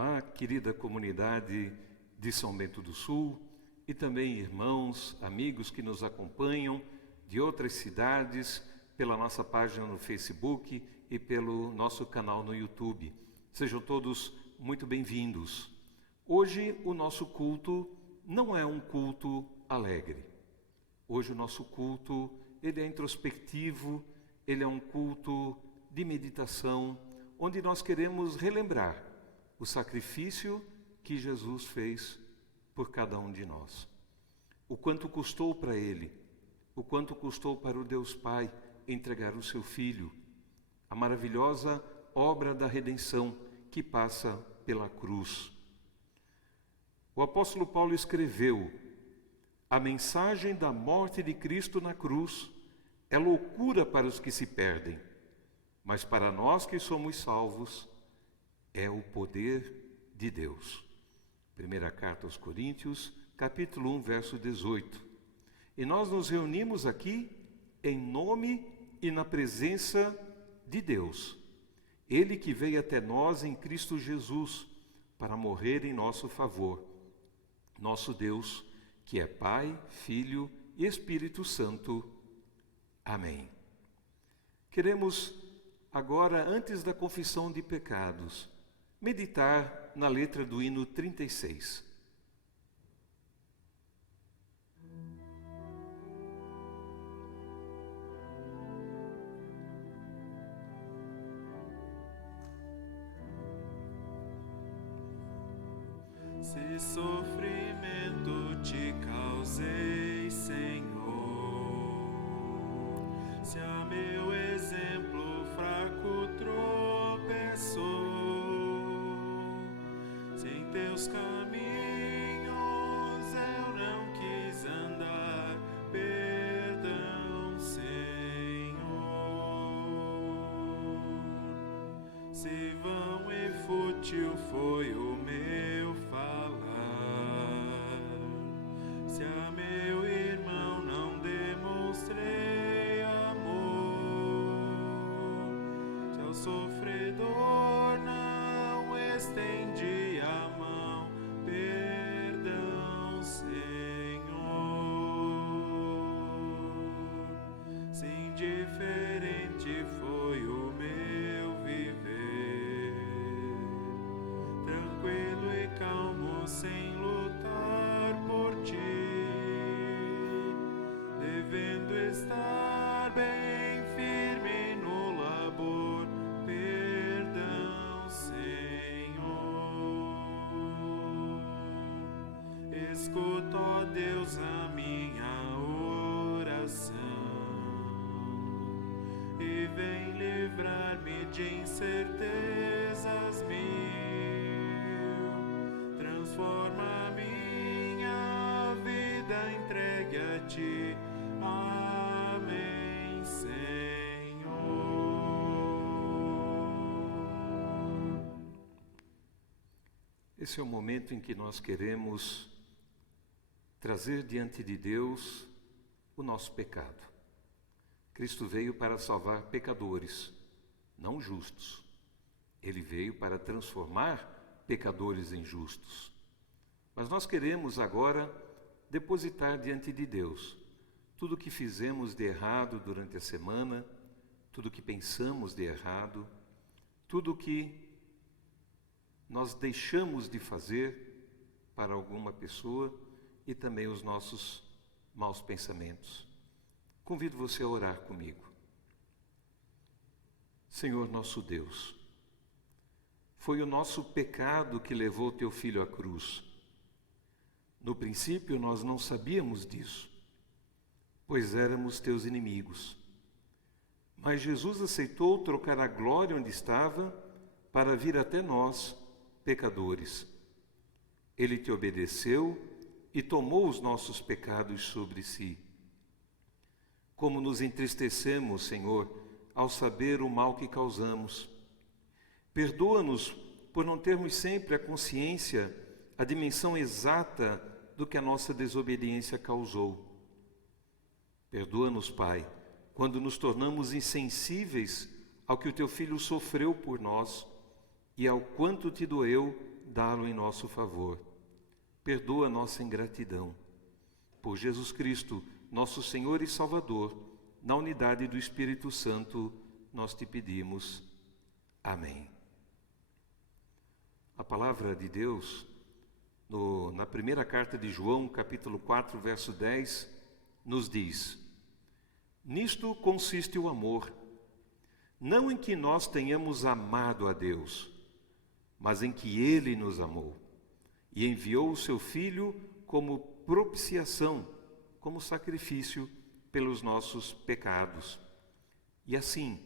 Olá, querida comunidade de São Bento do Sul e também irmãos, amigos que nos acompanham de outras cidades pela nossa página no Facebook e pelo nosso canal no YouTube. Sejam todos muito bem-vindos. Hoje o nosso culto não é um culto alegre. Hoje o nosso culto, ele é introspectivo, ele é um culto de meditação, onde nós queremos relembrar o sacrifício que Jesus fez por cada um de nós. O quanto custou para Ele, o quanto custou para o Deus Pai entregar o seu Filho, a maravilhosa obra da redenção que passa pela cruz. O apóstolo Paulo escreveu: a mensagem da morte de Cristo na cruz é loucura para os que se perdem, mas para nós que somos salvos, é o poder de Deus. Primeira carta aos Coríntios, capítulo 1, verso 18. E nós nos reunimos aqui em nome e na presença de Deus. Ele que veio até nós em Cristo Jesus para morrer em nosso favor. Nosso Deus, que é Pai, Filho e Espírito Santo. Amém. Queremos agora, antes da confissão de pecados, meditar na letra do hino 36. Se sofrimento te causei, Senhor, se a meu exemplo fraco tropeçou, se em teus caminhos eu não quis andar, perdão, Senhor. Se vão e fútil foi o meu falar, se a meu irmão não demonstrei amor, se ao sofredor não estendi a mão, perdão, Senhor. Se indiferente foi o meu viver, tranquilo e calmo, sem lutar por ti, devendo estar bem firme no labor, perdão, Senhor. Escuta, ó Deus, a minha oração e vem livrar-me de incertezas mil. Transforma a minha vida entregue a ti. Amém, Senhor. Esse é o momento em que nós queremos trazer diante de Deus o nosso pecado. Cristo veio para salvar pecadores, não justos. Ele veio para transformar pecadores em justos. Mas nós queremos agora depositar diante de Deus tudo o que fizemos de errado durante a semana, tudo o que pensamos de errado, tudo o que nós deixamos de fazer para alguma pessoa e também os nossos maus pensamentos. Convido você a orar comigo. Senhor nosso Deus, foi o nosso pecado que levou teu Filho à cruz. No princípio nós não sabíamos disso, pois éramos teus inimigos. Mas Jesus aceitou trocar a glória onde estava para vir até nós, pecadores. Ele te obedeceu e tomou os nossos pecados sobre si. Como nos entristecemos, Senhor, ao saber o mal que causamos. Perdoa-nos por não termos sempre a consciência, a dimensão exata do que a nossa desobediência causou. Perdoa-nos, Pai, quando nos tornamos insensíveis ao que o teu Filho sofreu por nós e ao quanto te doeu dá-lo em nosso favor. Perdoa nossa ingratidão. Por Jesus Cristo, nosso Senhor e Salvador, na unidade do Espírito Santo, nós te pedimos. Amém. A palavra de Deus, na primeira carta de João, capítulo 4, verso 10, nos diz: nisto consiste o amor, não em que nós tenhamos amado a Deus, mas em que Ele nos amou e enviou o seu Filho como propiciação, como sacrifício pelos nossos pecados. E assim,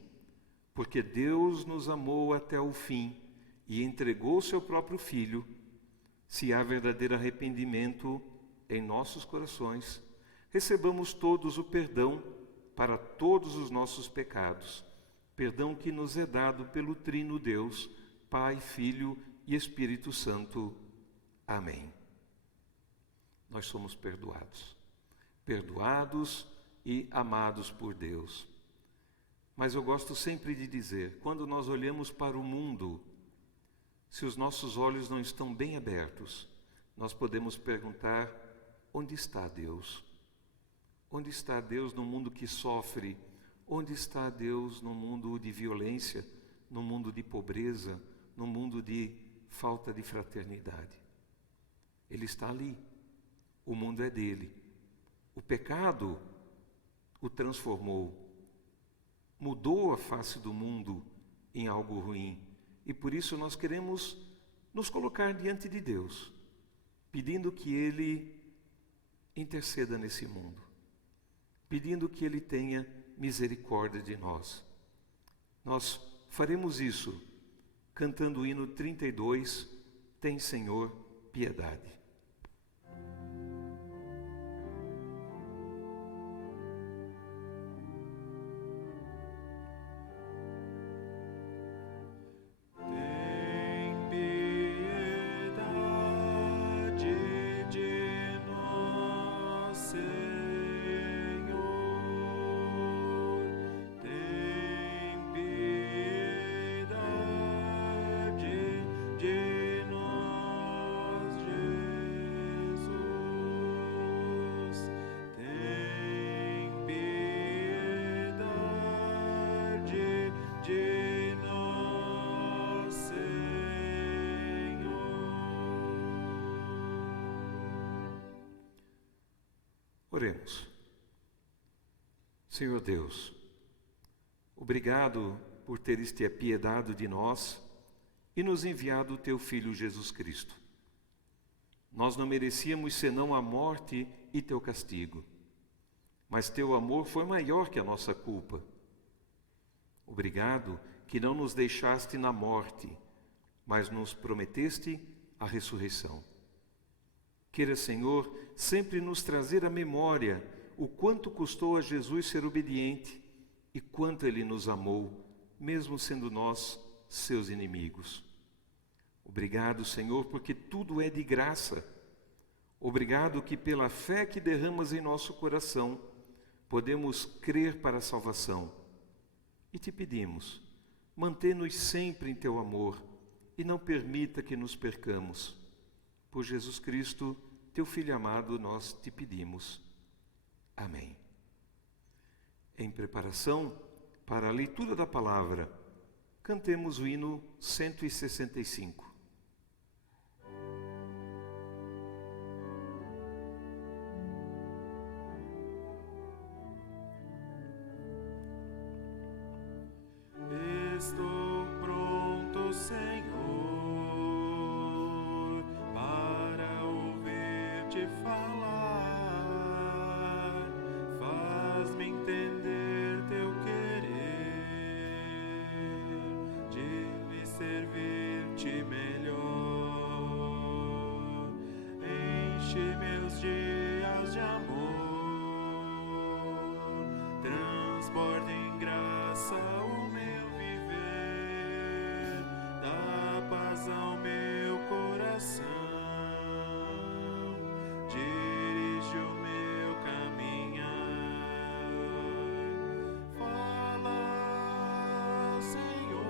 porque Deus nos amou até o fim e entregou o seu próprio Filho, se há verdadeiro arrependimento em nossos corações, recebamos todos o perdão para todos os nossos pecados, perdão que nos é dado pelo Trino Deus, Pai, Filho e Espírito Santo. Amém. Nós somos perdoados e amados por Deus. Mas eu gosto sempre de dizer, quando nós olhamos para o mundo, se os nossos olhos não estão bem abertos, nós podemos perguntar: onde está Deus? Onde está Deus no mundo que sofre? Onde está Deus no mundo de violência, no mundo de pobreza, no mundo de falta de fraternidade? Ele está ali. O mundo é dele. O pecado o transformou, mudou a face do mundo em algo ruim. E por isso nós queremos nos colocar diante de Deus, pedindo que Ele interceda nesse mundo, pedindo que Ele tenha misericórdia de nós. Nós faremos isso cantando o hino 32, Tem, Senhor, piedade. Oremos. Senhor Deus, obrigado por teres te apiedado de nós e nos enviado o teu Filho Jesus Cristo. Nós não merecíamos senão a morte e teu castigo, mas teu amor foi maior que a nossa culpa. Obrigado que não nos deixaste na morte, mas nos prometeste a ressurreição. Queira, Senhor, sempre nos trazer à memória o quanto custou a Jesus ser obediente e quanto Ele nos amou, mesmo sendo nós seus inimigos. Obrigado, Senhor, porque tudo é de graça. Obrigado que pela fé que derramas em nosso coração, podemos crer para a salvação. E te pedimos, mantê-nos sempre em teu amor e não permita que nos percamos. Por Jesus Cristo, teu Filho amado, nós te pedimos. Amém. Em preparação para a leitura da palavra, cantemos o hino 165. Estou pronto, Senhor, para ouvir-te falar. Faz-me entender teu querer, de lhe servir-te melhor. Enche meus dias de amor, transborda em graça o meu viver, dá paz ao meu coração, dirige o meu caminhar. Fala, Senhor,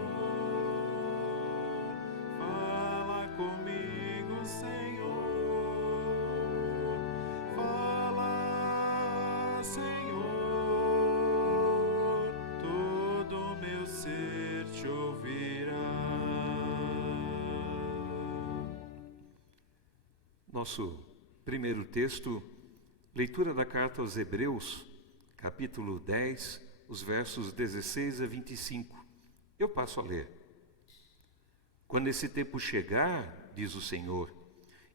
fala comigo. Senhor, todo meu ser te ouvirá. Nosso primeiro texto, leitura da carta aos Hebreus, capítulo 10, os versos 16 a 25. Eu passo a ler. Quando esse tempo chegar, diz o Senhor,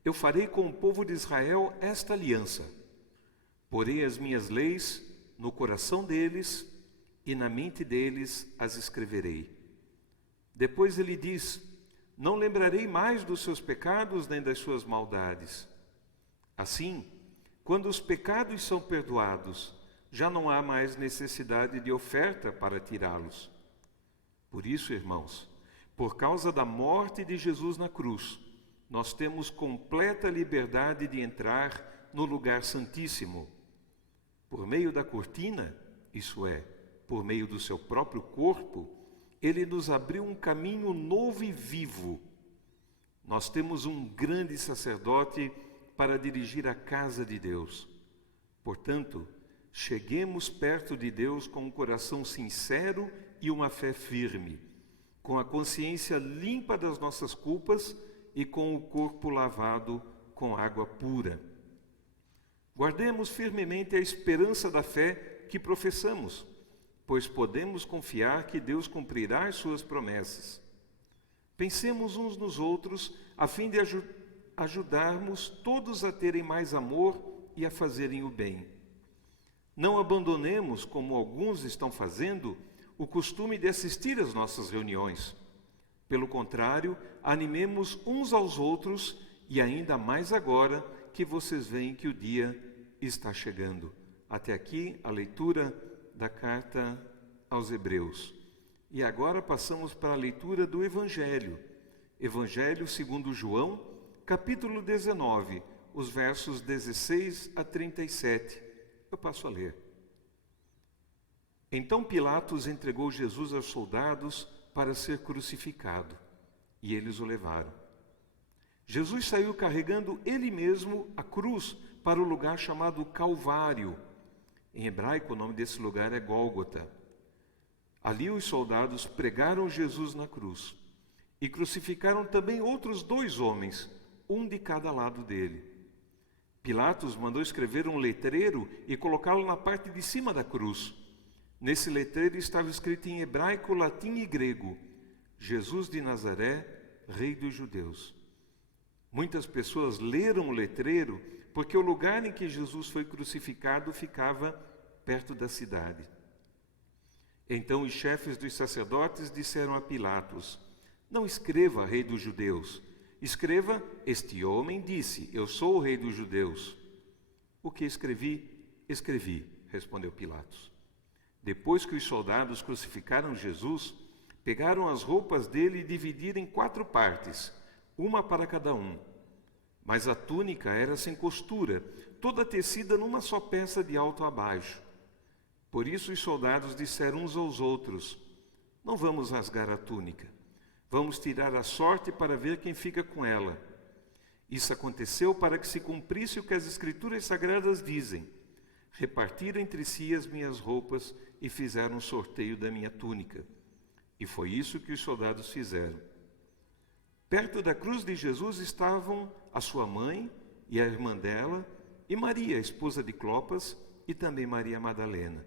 eu farei com o povo de Israel esta aliança. Porei as minhas leis no coração deles e na mente deles as escreverei. Depois ele diz, não lembrarei mais dos seus pecados nem das suas maldades. Assim, quando os pecados são perdoados, já não há mais necessidade de oferta para tirá-los. Por isso, irmãos, por causa da morte de Jesus na cruz, nós temos completa liberdade de entrar no lugar santíssimo. Por meio da cortina, isso é, por meio do seu próprio corpo, ele nos abriu um caminho novo e vivo. Nós temos um grande sacerdote para dirigir a casa de Deus. Portanto, cheguemos perto de Deus com um coração sincero e uma fé firme, com a consciência limpa das nossas culpas e com o corpo lavado com água pura. Guardemos firmemente a esperança da fé que professamos, pois podemos confiar que Deus cumprirá as suas promessas. Pensemos uns nos outros, a fim de ajudarmos todos a terem mais amor e a fazerem o bem. Não abandonemos, como alguns estão fazendo, o costume de assistir às nossas reuniões. Pelo contrário, animemos uns aos outros e ainda mais agora que vocês veem que o dia está chegando. Até aqui a leitura da carta aos Hebreus. E agora passamos para a leitura do Evangelho. Evangelho segundo João, capítulo 19, os versos 16 a 37. Eu passo a ler. Então Pilatos entregou Jesus aos soldados para ser crucificado, e eles o levaram. Jesus saiu carregando ele mesmo a cruz para o lugar chamado Calvário. Em hebraico, o nome desse lugar é Gólgota. Ali os soldados pregaram Jesus na cruz e crucificaram também outros 2 homens, um de cada lado dele. Pilatos mandou escrever um letreiro e colocá-lo na parte de cima da cruz. Nesse letreiro estava escrito em hebraico, latim e grego, Jesus de Nazaré, Rei dos Judeus. Muitas pessoas leram o letreiro porque o lugar em que Jesus foi crucificado ficava perto da cidade. Então os chefes dos sacerdotes disseram a Pilatos, não escreva Rei dos Judeus, escreva, este homem disse, eu sou o Rei dos Judeus. O que escrevi, respondeu Pilatos. Depois que os soldados crucificaram Jesus, pegaram as roupas dele e dividiram em 4 partes, uma para cada um. Mas a túnica era sem costura, toda tecida numa só peça de alto a baixo. Por isso os soldados disseram uns aos outros, não vamos rasgar a túnica, vamos tirar a sorte para ver quem fica com ela. Isso aconteceu para que se cumprisse o que as Escrituras Sagradas dizem, repartiram entre si as minhas roupas e fizeram um sorteio da minha túnica. E foi isso que os soldados fizeram. Perto da cruz de Jesus estavam a sua mãe e a irmã dela, e Maria, esposa de Clopas, e também Maria Madalena.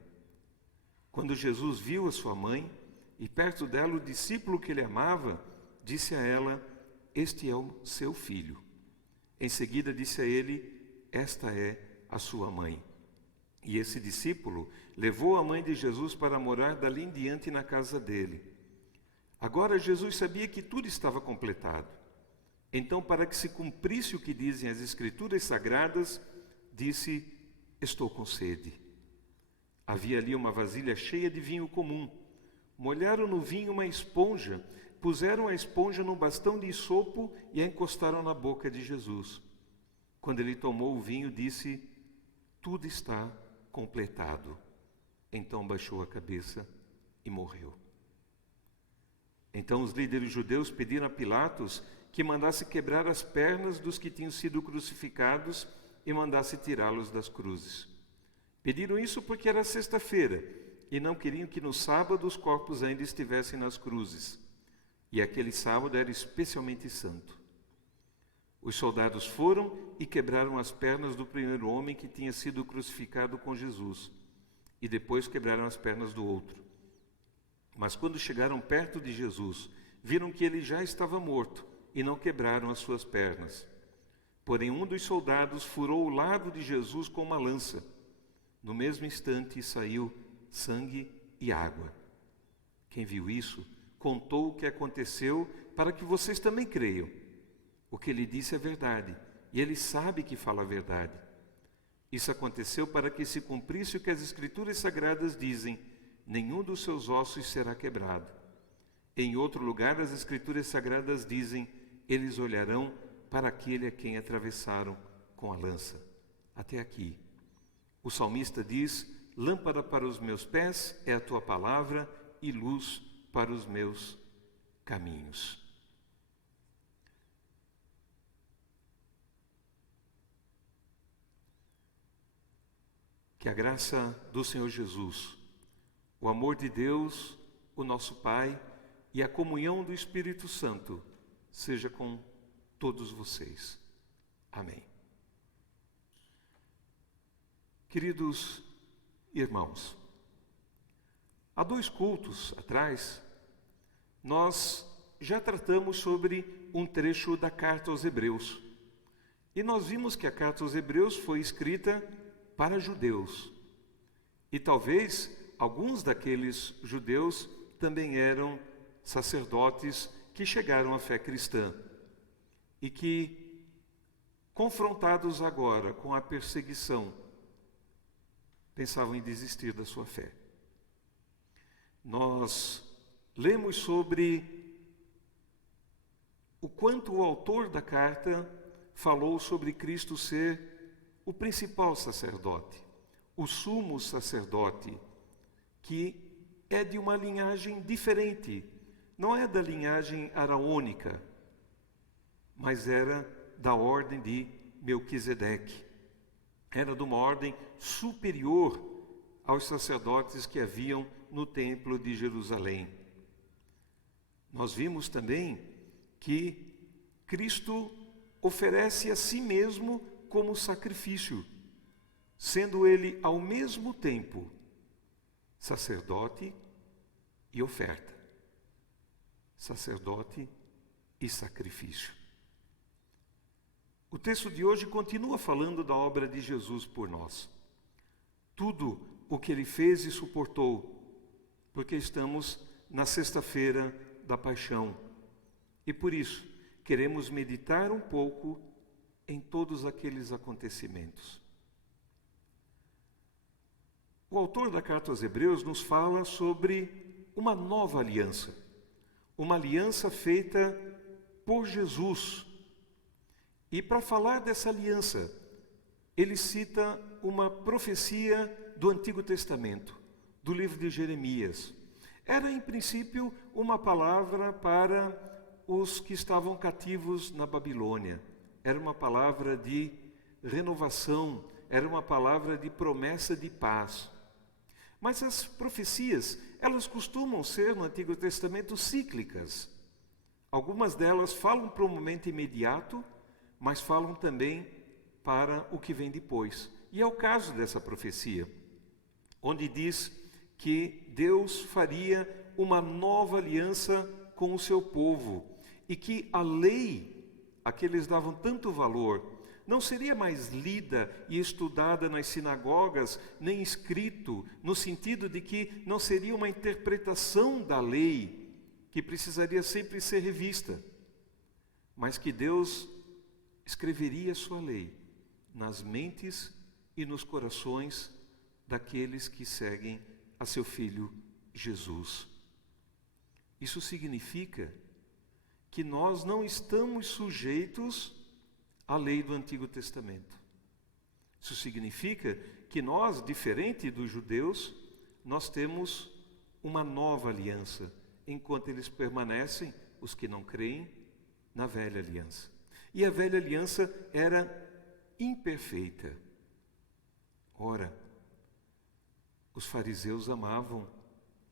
Quando Jesus viu a sua mãe, e perto dela o discípulo que ele amava, disse a ela, este é o seu filho. Em seguida disse a ele, esta é a sua mãe. E esse discípulo levou a mãe de Jesus para morar dali em diante na casa dele. Agora Jesus sabia que tudo estava completado. Então, para que se cumprisse o que dizem as Escrituras Sagradas, disse, estou com sede. Havia ali uma vasilha cheia de vinho comum. Molharam no vinho uma esponja, puseram a esponja num bastão de isopo e a encostaram na boca de Jesus. Quando ele tomou o vinho, disse, tudo está completado. Então baixou a cabeça e morreu. Então os líderes judeus pediram a Pilatos que mandasse quebrar as pernas dos que tinham sido crucificados e mandasse tirá-los das cruzes. Pediram isso porque era sexta-feira e não queriam que no sábado os corpos ainda estivessem nas cruzes. E aquele sábado era especialmente santo. Os soldados foram e quebraram as pernas do primeiro homem que tinha sido crucificado com Jesus, e depois quebraram as pernas do outro. Mas quando chegaram perto de Jesus, viram que ele já estava morto e não quebraram as suas pernas. Porém, um dos soldados furou o lado de Jesus com uma lança. No mesmo instante saiu sangue e água. Quem viu isso contou o que aconteceu para que vocês também creiam. O que ele disse é verdade, e ele sabe que fala a verdade. Isso aconteceu para que se cumprisse o que as Escrituras Sagradas dizem: nenhum dos seus ossos será quebrado. Em outro lugar, as Escrituras Sagradas dizem: eles olharão para aquele a quem atravessaram com a lança. Até aqui. O salmista diz: lâmpada para os meus pés é a tua palavra e luz para os meus caminhos. Que a graça do Senhor Jesus, o amor de Deus, o nosso Pai, e a comunhão do Espírito Santo seja com todos vocês. Amém. Queridos irmãos, há 2 cultos atrás, nós já tratamos sobre um trecho da carta aos Hebreus. E nós vimos que a carta aos Hebreus foi escrita para judeus. E talvez alguns daqueles judeus também eram sacerdotes que chegaram à fé cristã e que, confrontados agora com a perseguição, pensavam em desistir da sua fé. Nós lemos sobre o quanto o autor da carta falou sobre Cristo ser o principal sacerdote, o sumo sacerdote, que é de uma linhagem diferente. Não é da linhagem araônica, mas era da ordem de Melquisedeque. Era de uma ordem superior aos sacerdotes que haviam no templo de Jerusalém. Nós vimos também que Cristo oferece a si mesmo como sacrifício, sendo ele ao mesmo tempo sacerdote e oferta, sacerdote e sacrifício. O texto de hoje continua falando da obra de Jesus por nós. Tudo o que ele fez e suportou, porque estamos na sexta-feira da paixão. E por isso, queremos meditar um pouco em todos aqueles acontecimentos. O autor da carta aos Hebreus nos fala sobre uma nova aliança, uma aliança feita por Jesus. E para falar dessa aliança, ele cita uma profecia do Antigo Testamento, do livro de Jeremias. Era, em princípio, uma palavra para os que estavam cativos na Babilônia. Era uma palavra de renovação, era uma palavra de promessa de paz. Mas as profecias, elas costumam ser, no Antigo Testamento, cíclicas. Algumas delas falam para um momento imediato, mas falam também para o que vem depois. E é o caso dessa profecia, onde diz que Deus faria uma nova aliança com o seu povo e que a lei a que eles davam tanto valor não seria mais lida e estudada nas sinagogas, nem escrito, no sentido de que não seria uma interpretação da lei que precisaria sempre ser revista, mas que Deus escreveria sua lei nas mentes e nos corações daqueles que seguem a seu Filho Jesus. Isso significa que nós não estamos sujeitos à lei do Antigo Testamento. Isso significa que nós, diferente dos judeus, nós temos uma nova aliança, enquanto eles permanecem, os que não creem, na velha aliança. E a velha aliança era imperfeita. Ora, Os fariseus amavam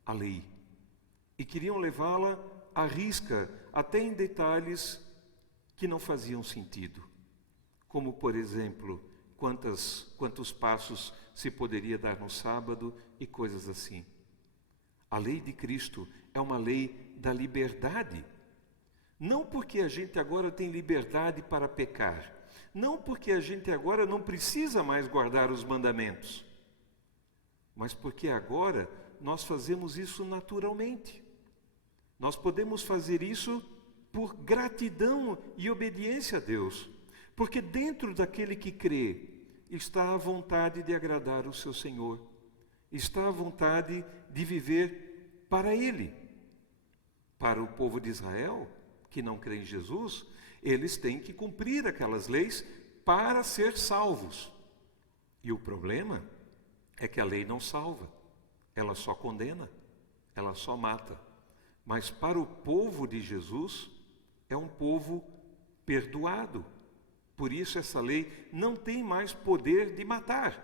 a lei e queriam levá-la à risca, até em detalhes que não faziam sentido. Como, por exemplo, quantos passos se poderia dar no sábado e coisas assim. A lei de Cristo é uma lei da liberdade. Não porque a gente agora tem liberdade para pecar. Não porque a gente agora não precisa mais guardar os mandamentos. Mas porque agora nós fazemos isso naturalmente. Nós podemos fazer isso por gratidão e obediência a Deus. Porque dentro daquele que crê está a vontade de agradar o seu Senhor. Está a vontade de viver para Ele. Para o povo de Israel, que não crê em Jesus, eles têm que cumprir aquelas leis para ser salvos. E o problema é que a lei não salva, ela só condena, ela só mata. Mas para o povo de Jesus, é um povo perdoado. Por isso essa lei não tem mais poder de matar.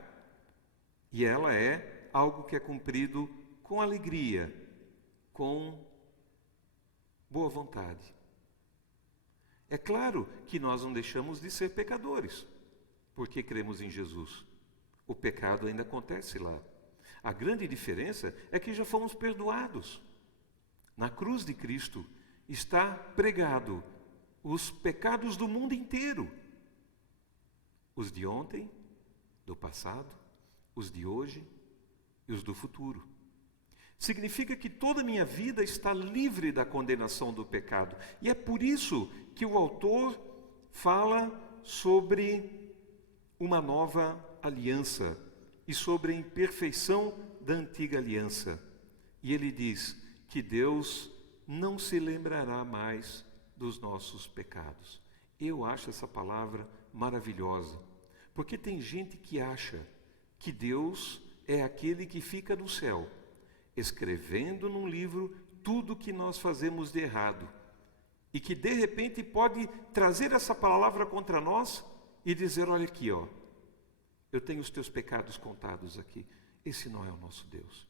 E ela é algo que é cumprido com alegria, com boa vontade. É claro que nós não deixamos de ser pecadores, porque cremos em Jesus. O pecado ainda acontece lá. A grande diferença é que já fomos perdoados. Na cruz de Cristo está pregado os pecados do mundo inteiro. Os de ontem, do passado, os de hoje e os do futuro. Significa que toda a minha vida está livre da condenação do pecado. E é por isso que o autor fala sobre uma nova aliança e sobre a imperfeição da antiga aliança. E ele diz que Deus não se lembrará mais dos nossos pecados. Eu acho essa palavra maravilhosa, porque tem gente que acha que Deus é aquele que fica no céu, escrevendo num livro tudo que nós fazemos de errado, e que de repente pode trazer essa palavra contra nós e dizer, olha aqui, ó, eu tenho os teus pecados contados aqui. Esse não é o nosso Deus.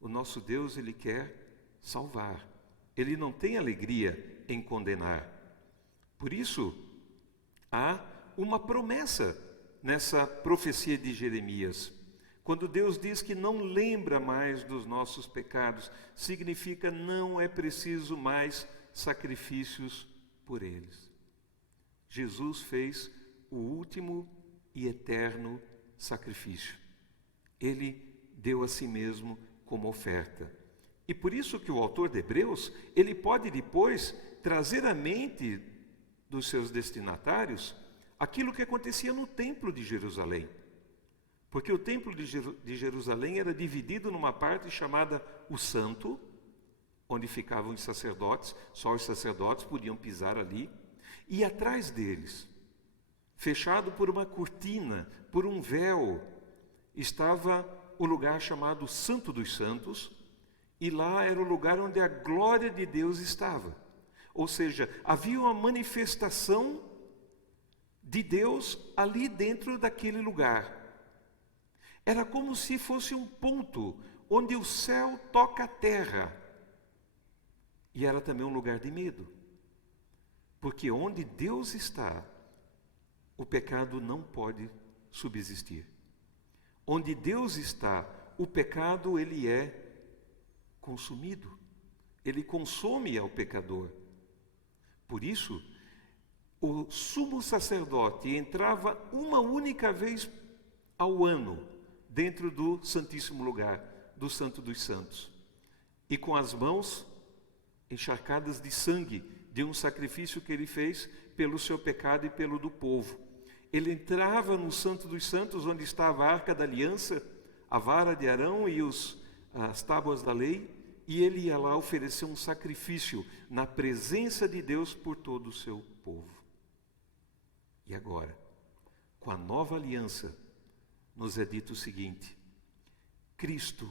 O nosso Deus, Ele quer salvar. Ele não tem alegria em condenar. Por isso, há uma promessa nessa profecia de Jeremias. Quando Deus diz que não lembra mais dos nossos pecados, significa não é preciso mais sacrifícios por eles. Jesus fez o último e eterno sacrifício. Ele deu a si mesmo como oferta. E por isso que o autor de Hebreus, ele pode depois trazer à mente dos seus destinatários aquilo que acontecia no templo de Jerusalém. Porque o templo de Jerusalém era dividido numa parte chamada o Santo, onde ficavam os sacerdotes, só os sacerdotes podiam pisar ali, e atrás deles, fechado por uma cortina, por um véu, estava o lugar chamado Santo dos Santos, e lá era o lugar onde a glória de Deus estava. Ou seja, havia uma manifestação de Deus ali dentro daquele lugar. Era como se fosse um ponto onde o céu toca a terra. E era também um lugar de medo. Porque onde Deus está, o pecado não pode subsistir. Onde Deus está, o pecado ele é consumido. Ele consome ao pecador. Por isso, o sumo sacerdote entrava uma única vez ao ano dentro do Santíssimo Lugar, do Santo dos Santos, e com as mãos encharcadas de sangue de um sacrifício que ele fez pelo seu pecado e pelo do povo. Ele entrava no Santo dos Santos, onde estava a Arca da Aliança, a vara de Arão e as tábuas da lei, e ele ia lá oferecer um sacrifício na presença de Deus por todo o seu povo. E agora, com a nova aliança, nos é dito o seguinte: Cristo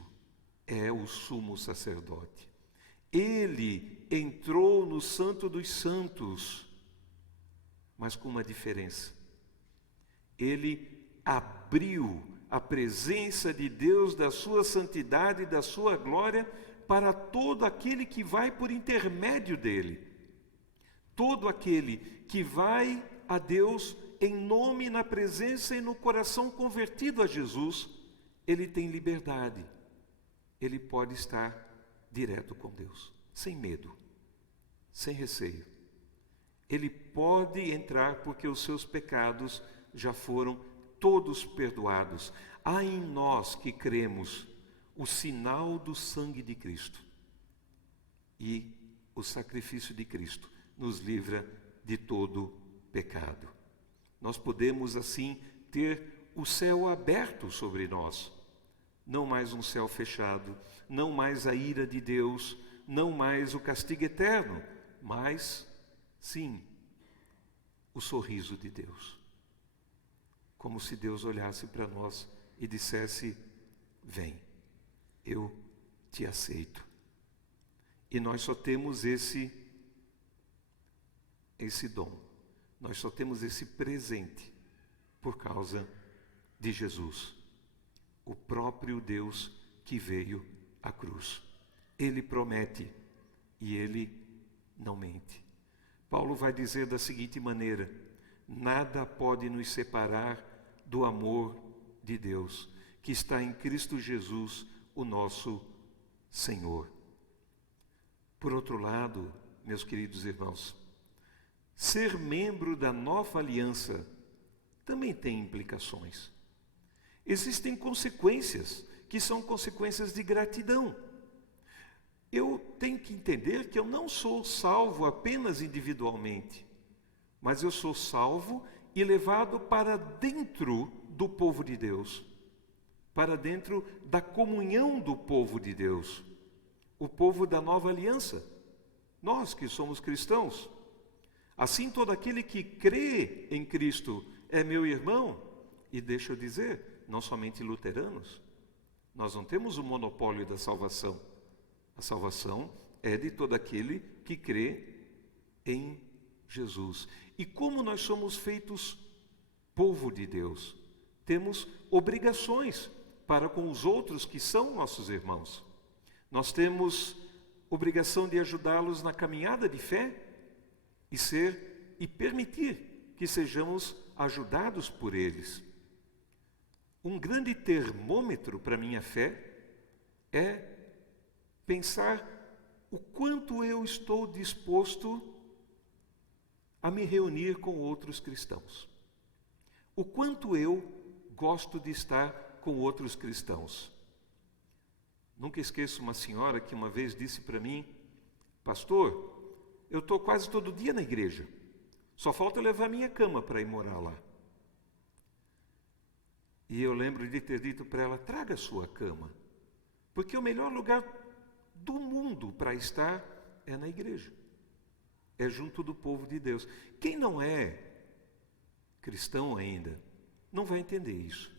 é o sumo sacerdote. Ele entrou no Santo dos Santos, mas com uma diferença. Ele abriu a presença de Deus, da sua santidade, da sua glória, para todo aquele que vai por intermédio dele. Todo aquele que vai a Deus em nome, na presença e no coração convertido a Jesus, ele tem liberdade. Ele pode estar direto com Deus, sem medo, sem receio. Ele pode entrar porque os seus pecados já foram todos perdoados. Há em nós que cremos o sinal do sangue de Cristo. E o sacrifício de Cristo nos livra de todo pecado. Nós podemos assim ter o céu aberto sobre nós. Não mais um céu fechado, não mais a ira de Deus, não mais o castigo eterno, mas, sim, o sorriso de Deus. Como se Deus olhasse para nós e dissesse: vem, eu te aceito. E nós só temos esse dom, nós só temos esse presente por causa de Jesus, o próprio Deus que veio à cruz. Ele promete e ele não mente. Paulo vai dizer da seguinte maneira: nada pode nos separar do amor de Deus, que está em Cristo Jesus, o nosso Senhor. Por outro lado, meus queridos irmãos, ser membro da nova aliança também tem implicações. Existem consequências que são consequências de gratidão. Eu tenho que entender que eu não sou salvo apenas individualmente, mas eu sou salvo e levado para dentro do povo de Deus, para dentro da comunhão do povo de Deus, o povo da nova aliança, nós que somos cristãos. Assim, todo aquele que crê em Cristo é meu irmão. E deixa eu dizer, não somente luteranos, nós não temos o monopólio da salvação. A salvação é de todo aquele que crê em Jesus. E como nós somos feitos povo de Deus, temos obrigações para com os outros que são nossos irmãos. Nós temos obrigação de ajudá-los na caminhada de fé e permitir que sejamos ajudados por eles. Um grande termômetro para a minha fé é pensar o quanto eu estou disposto a me reunir com outros cristãos. O quanto eu gosto de estar com outros cristãos. Nunca esqueço uma senhora que uma vez disse para mim: pastor, eu estou quase todo dia na igreja, só falta levar minha cama para ir morar lá. E eu lembro de ter dito para ela: traga a sua cama, porque o melhor lugar do mundo para estar é na igreja, é junto do povo de Deus. Quem não é cristão ainda não vai entender isso,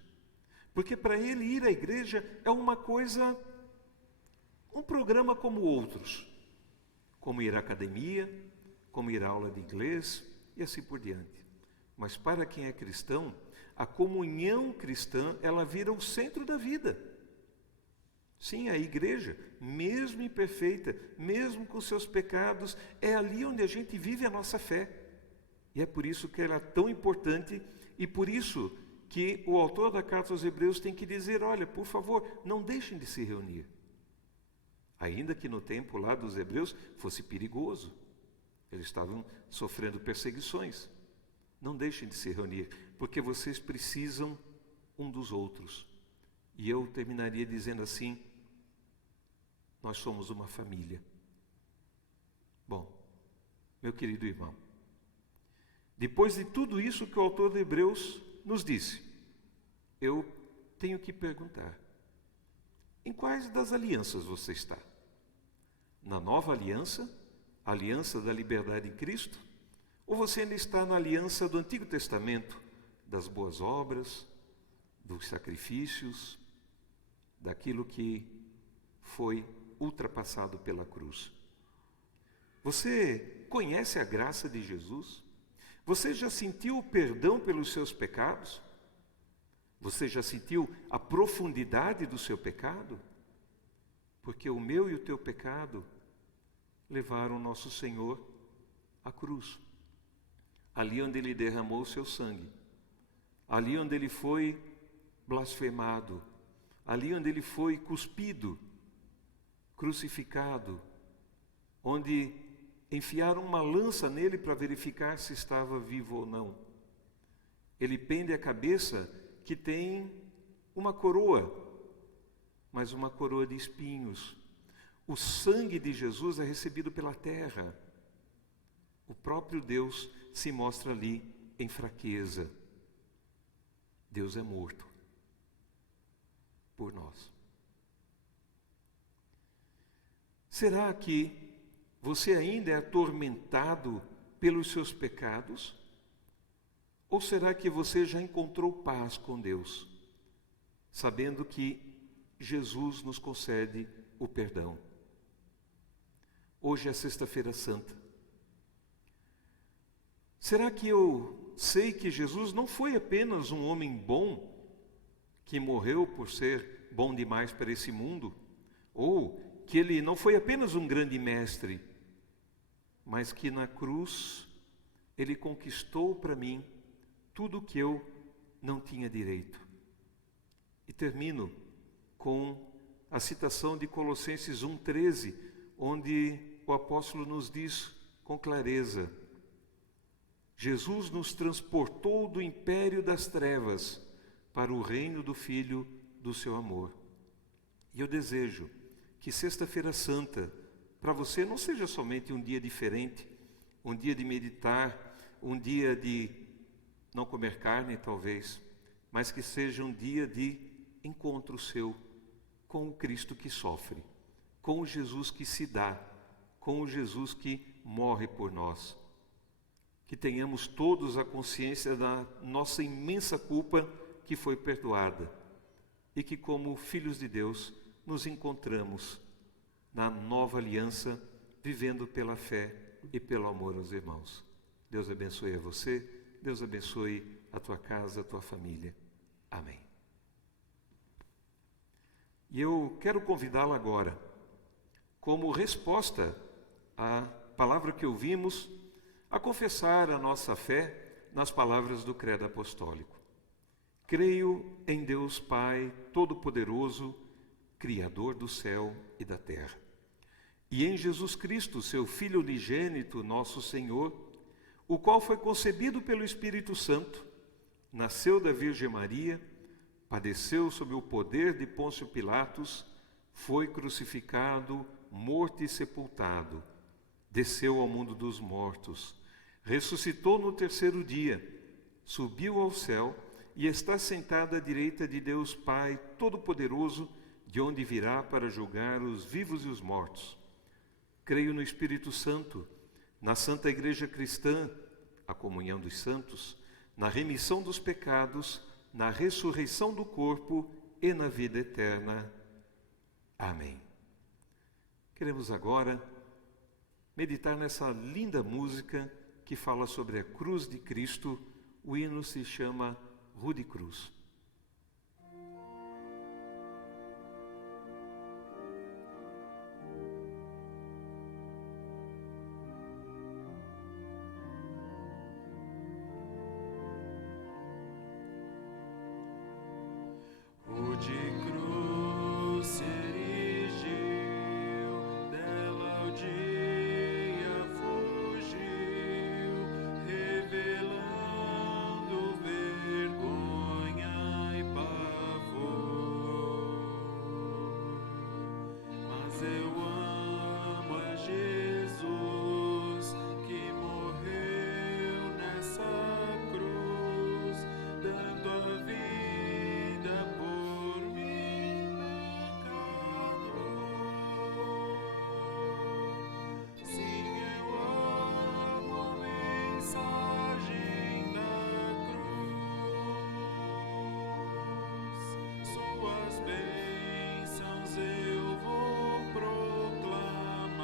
porque para ele ir à igreja é uma coisa, um programa como outros, como ir à academia, como ir à aula de inglês e assim por diante. Mas para quem é cristão, a comunhão cristã, ela vira o centro da vida. Sim, a igreja, mesmo imperfeita, mesmo com seus pecados, é ali onde a gente vive a nossa fé. E é por isso que ela é tão importante e por isso que o autor da carta aos Hebreus tem que dizer: olha, por favor, não deixem de se reunir. Ainda que no tempo lá dos Hebreus fosse perigoso, eles estavam sofrendo perseguições. Não deixem de se reunir, porque vocês precisam um dos outros. E eu terminaria dizendo assim: nós somos uma família. Bom, meu querido irmão, depois de tudo isso que o autor de Hebreus nos disse, eu tenho que perguntar: em quais das alianças você está? Na nova aliança, a aliança da liberdade em Cristo? Ou você ainda está na aliança do Antigo Testamento, das boas obras, dos sacrifícios, daquilo que foi ultrapassado pela cruz? Você conhece a graça de Jesus? Você já sentiu o perdão pelos seus pecados? Você já sentiu a profundidade do seu pecado? Porque o meu e o teu pecado levaram nosso Senhor à cruz. Ali onde Ele derramou o seu sangue. Ali onde Ele foi blasfemado. Ali onde Ele foi cuspido, crucificado. Onde enfiaram uma lança nele para verificar se estava vivo ou não. Ele pende a cabeça que tem uma coroa, mas uma coroa de espinhos. O sangue de Jesus é recebido pela terra. O próprio Deus se mostra ali em fraqueza. Deus é morto por nós. Será que você ainda é atormentado pelos seus pecados? Ou será que você já encontrou paz com Deus, sabendo que Jesus nos concede o perdão? Hoje é Sexta-feira Santa. Será que eu sei que Jesus não foi apenas um homem bom, que morreu por ser bom demais para esse mundo? Ou que Ele não foi apenas um grande mestre, mas que na cruz Ele conquistou para mim tudo o que eu não tinha direito. E termino com a citação de Colossenses 1,13, onde o apóstolo nos diz com clareza: Jesus nos transportou do império das trevas para o reino do Filho do seu amor. E eu desejo que Sexta-feira Santa, para você, não seja somente um dia diferente, um dia de meditar, um dia de não comer carne, talvez, mas que seja um dia de encontro seu com o Cristo que sofre, com o Jesus que se dá, com o Jesus que morre por nós. Que tenhamos todos a consciência da nossa imensa culpa que foi perdoada e que, como filhos de Deus, nos encontramos na nova aliança, vivendo pela fé e pelo amor aos irmãos. Deus abençoe a você, Deus abençoe a tua casa, a tua família. Amém. E eu quero convidá-la agora, como resposta à palavra que ouvimos, a confessar a nossa fé nas palavras do Credo Apostólico. Creio em Deus Pai Todo-Poderoso, Criador do céu e da terra, e em Jesus Cristo, seu Filho unigênito, nosso Senhor, o qual foi concebido pelo Espírito Santo, nasceu da Virgem Maria, padeceu sob o poder de Pôncio Pilatos, foi crucificado, morto e sepultado, desceu ao mundo dos mortos, ressuscitou no terceiro dia, subiu ao céu e está sentado à direita de Deus Pai Todo-Poderoso, de onde virá para julgar os vivos e os mortos. Creio no Espírito Santo, na Santa Igreja Cristã, a comunhão dos santos, na remissão dos pecados, na ressurreição do corpo e na vida eterna. Amém. Queremos agora meditar nessa linda música que fala sobre a cruz de Cristo. O hino se chama Rude Cruz. Suas bênçãos eu vou proclamar.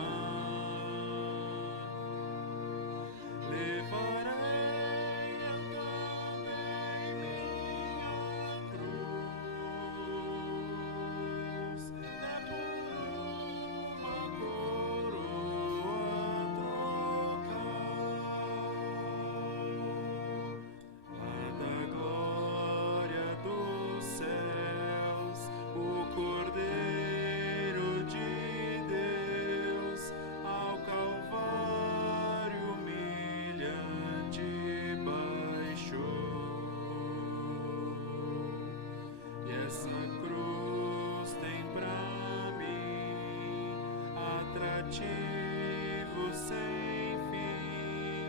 motivo sem fim,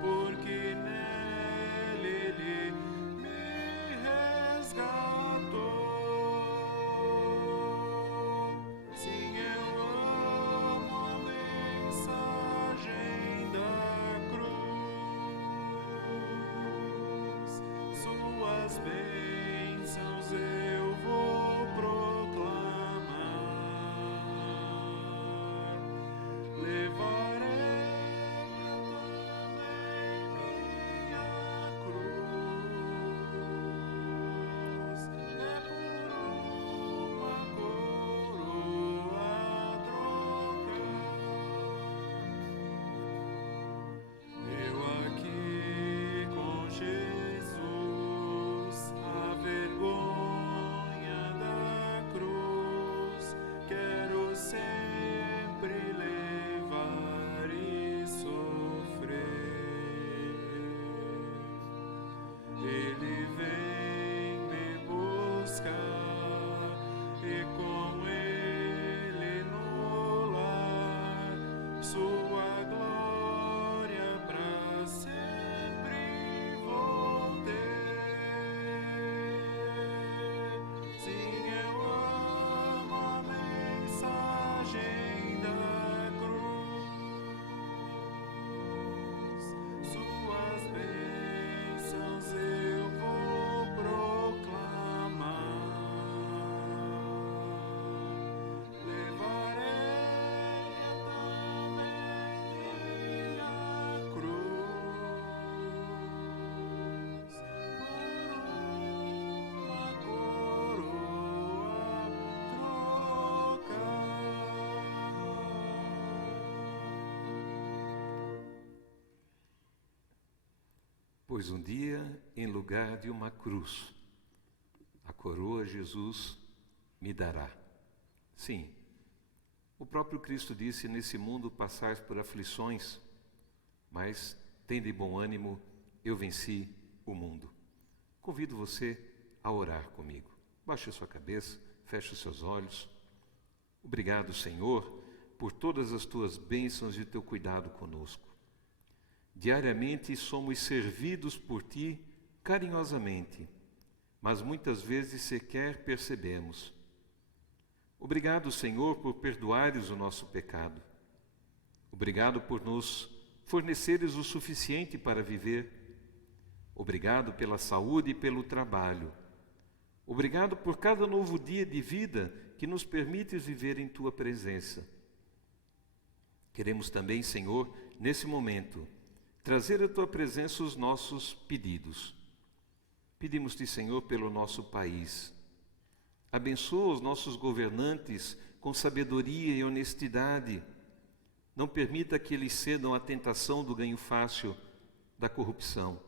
porque nele Ele me resgatou. Sim, eu amo a mensagem da cruz, suas bênçãos eu vou proclamar, levarei também minha cruz, é por uma coroa trocar. Eu aqui com Jesus, a vergonha da cruz, quero sempre levar e sofrer. Ele vem me buscar e com Ele no lar, sua glória pra sempre vou ter. Sim, eu amo a mensagem da cruz, suas bênçãos eu vou proclamar, levarei também minha cruz, por uma coroa trocar. Pois um dia, em lugar de uma cruz, a coroa Jesus me dará. Sim, o próprio Cristo disse: nesse mundo passais por aflições, mas tende bom ânimo, eu venci o mundo. Convido você a orar comigo. Baixe a sua cabeça, feche os seus olhos. Obrigado, Senhor, por todas as tuas bênçãos e teu cuidado conosco. Diariamente somos servidos por ti carinhosamente, mas muitas vezes sequer percebemos. Obrigado, Senhor, por perdoares o nosso pecado. Obrigado por nos forneceres o suficiente para viver. Obrigado pela saúde e pelo trabalho. Obrigado por cada novo dia de vida que nos permites viver em tua presença. Queremos também, Senhor, nesse momento, trazer à tua presença os nossos pedidos. Pedimos-te, Senhor, pelo nosso país. Abençoa os nossos governantes com sabedoria e honestidade. Não permita que eles cedam à tentação do ganho fácil, da corrupção.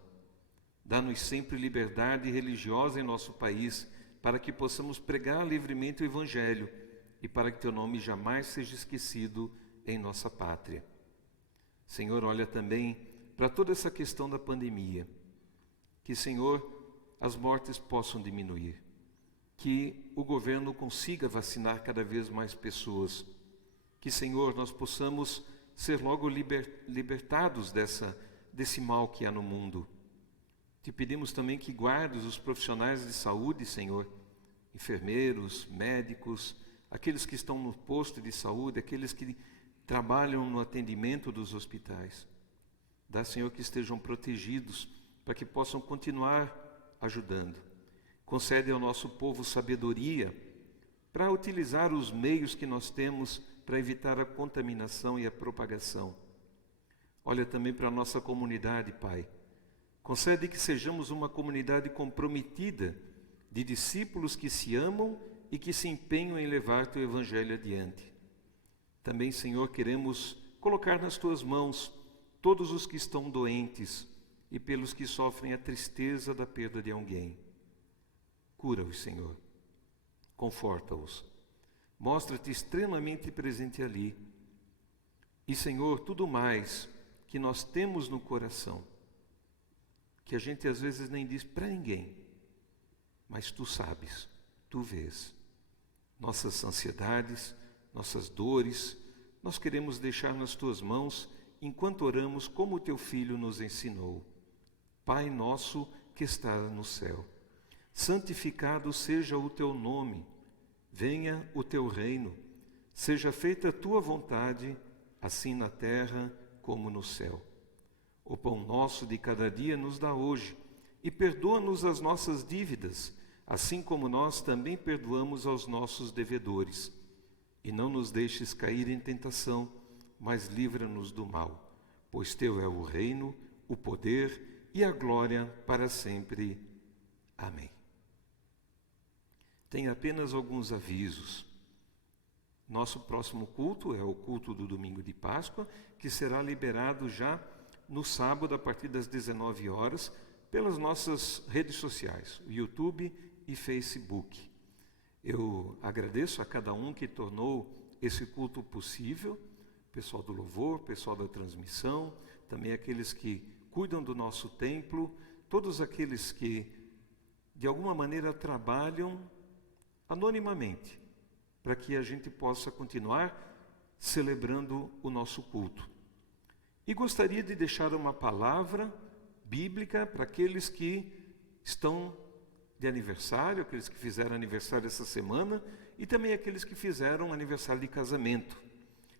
Dá-nos sempre liberdade religiosa em nosso país, para que possamos pregar livremente o Evangelho e para que teu nome jamais seja esquecido em nossa pátria. Senhor, olha também para toda essa questão da pandemia. Que, Senhor, as mortes possam diminuir. Que o governo consiga vacinar cada vez mais pessoas. Que, Senhor, nós possamos ser logo libertados desse mal que há no mundo. Te pedimos também que guardes os profissionais de saúde, Senhor, enfermeiros, médicos, aqueles que estão no posto de saúde, aqueles que trabalham no atendimento dos hospitais. Dá, Senhor, que estejam protegidos para que possam continuar ajudando. Concede ao nosso povo sabedoria para utilizar os meios que nós temos para evitar a contaminação e a propagação. Olha também para a nossa comunidade, Pai. Concede que sejamos uma comunidade comprometida de discípulos que se amam e que se empenham em levar teu Evangelho adiante. Também, Senhor, queremos colocar nas tuas mãos todos os que estão doentes e pelos que sofrem a tristeza da perda de alguém. Cura-os, Senhor. Conforta-os. Mostra-te extremamente presente ali. E, Senhor, tudo mais que nós temos no coração, que a gente às vezes nem diz para ninguém, mas tu sabes, tu vês nossas ansiedades, nossas dores, nós queremos deixar nas tuas mãos enquanto oramos como o teu Filho nos ensinou. Pai nosso que estás no céu, santificado seja o teu nome, venha o teu reino, seja feita a tua vontade, assim na terra como no céu. O pão nosso de cada dia nos dá hoje, e perdoa-nos as nossas dívidas, assim como nós também perdoamos aos nossos devedores. E não nos deixes cair em tentação, mas livra-nos do mal, pois teu é o reino, o poder e a glória para sempre. Amém. Tem apenas alguns avisos. Nosso próximo culto é o culto do domingo de Páscoa, que será liberado já no sábado a partir das 19 horas pelas nossas redes sociais, YouTube e Facebook. Eu agradeço a cada um que tornou esse culto possível, pessoal do louvor, pessoal da transmissão, também aqueles que cuidam do nosso templo, todos aqueles que de alguma maneira trabalham anonimamente para que a gente possa continuar celebrando o nosso culto. E gostaria de deixar uma palavra bíblica para aqueles que estão de aniversário, aqueles que fizeram aniversário essa semana e também aqueles que fizeram aniversário de casamento.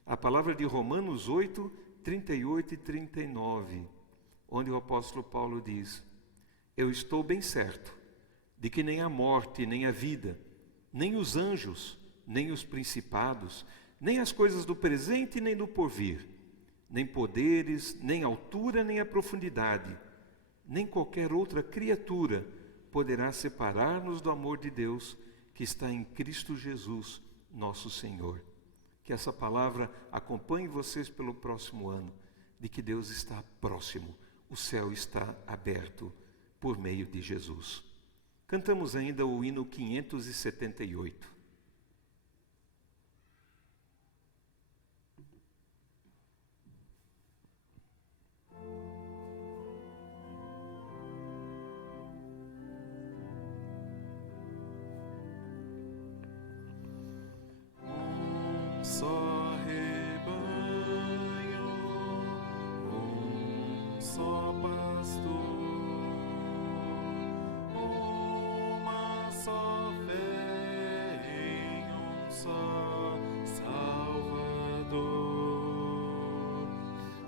A palavra de Romanos 8, 38 e 39, onde o apóstolo Paulo diz: eu estou bem certo de que nem a morte, nem a vida, nem os anjos, nem os principados, nem as coisas do presente, nem do porvir, nem poderes, nem altura, nem a profundidade, nem qualquer outra criatura poderá separar-nos do amor de Deus que está em Cristo Jesus, nosso Senhor. Que essa palavra acompanhe vocês pelo próximo ano, de que Deus está próximo, o céu está aberto por meio de Jesus. Cantamos ainda o hino 578. Só rebanho, só pastor, uma só fé em só Salvador.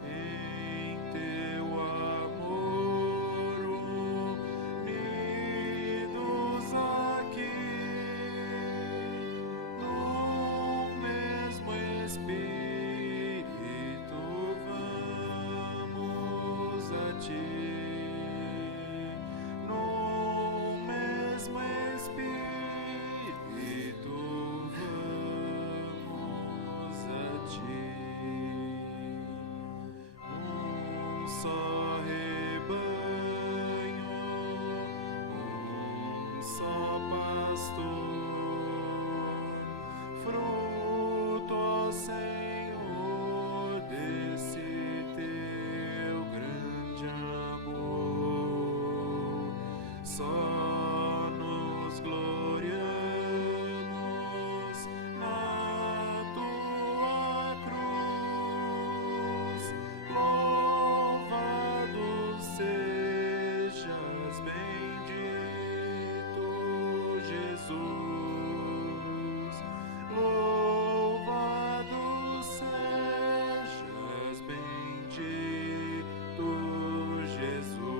Em teu amor unidos aqui, Espírito, vamos a ti, no mesmo Espírito, vamos a ti. Só rebanho, só pastor, fruto, Senhor, desse teu grande amor. Só nos gloriamos na tua cruz. Louvado sejas, bendito Jesus. Louvado sejas, bendito Jesus.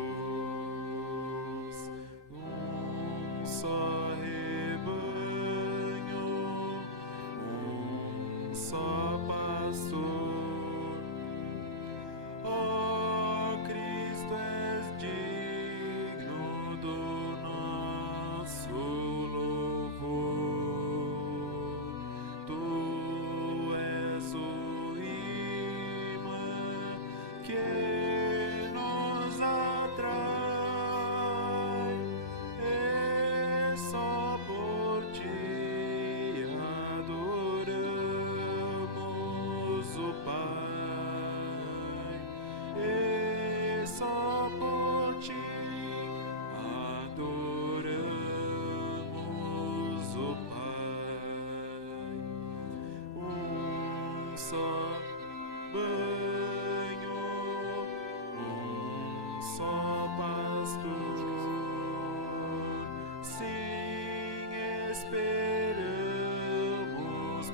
Só rebanho, só pastor. Ó Cristo, és digno do nosso louvor. Tu és o imã que nos atrai, e só por ti adoramos o Pai, e só por ti adoramos o Pai. Só esperamos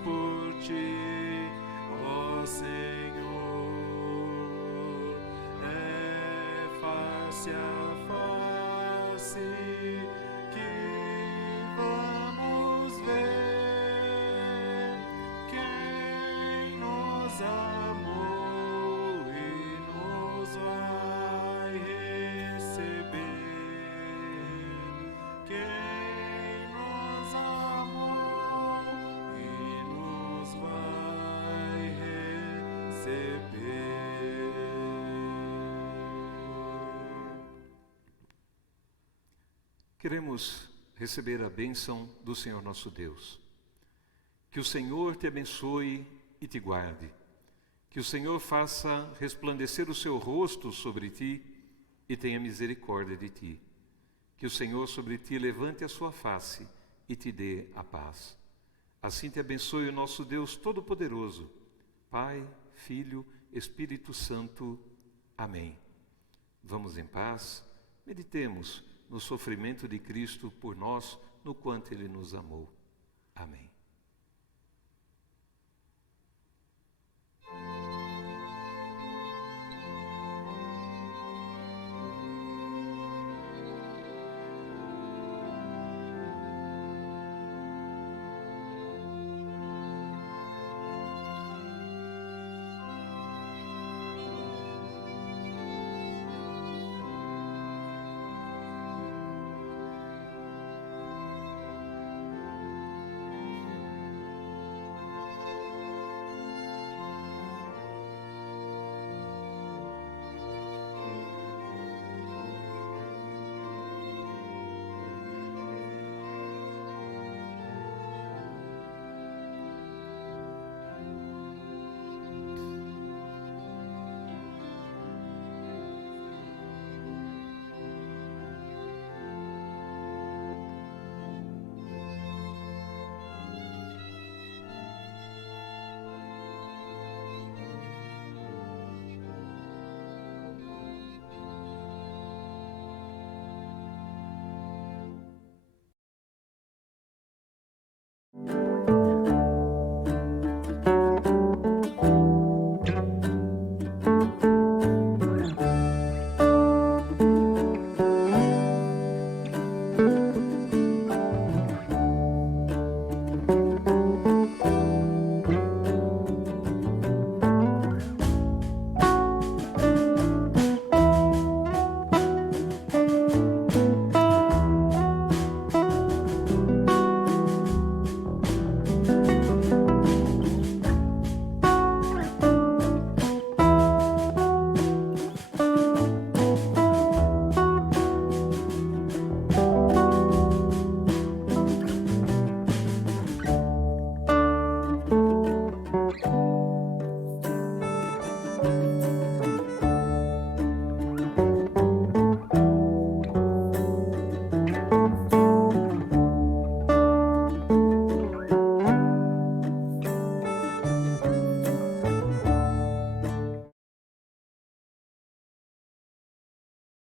por ti, ó Senhor. É face a face que vamos ver quem nos amou e nos vai receber. Quem nos amou e nos vai receber. Queremos receber a bênção do Senhor nosso Deus. Que o Senhor te abençoe e te guarde. Que o Senhor faça resplandecer o seu rosto sobre ti e tenha misericórdia de ti. Que o Senhor sobre ti levante a sua face e te dê a paz. Assim te abençoe o nosso Deus Todo-Poderoso, Pai, Filho, Espírito Santo. Amém. Vamos em paz, meditemos no sofrimento de Cristo por nós, no quanto Ele nos amou. Amém.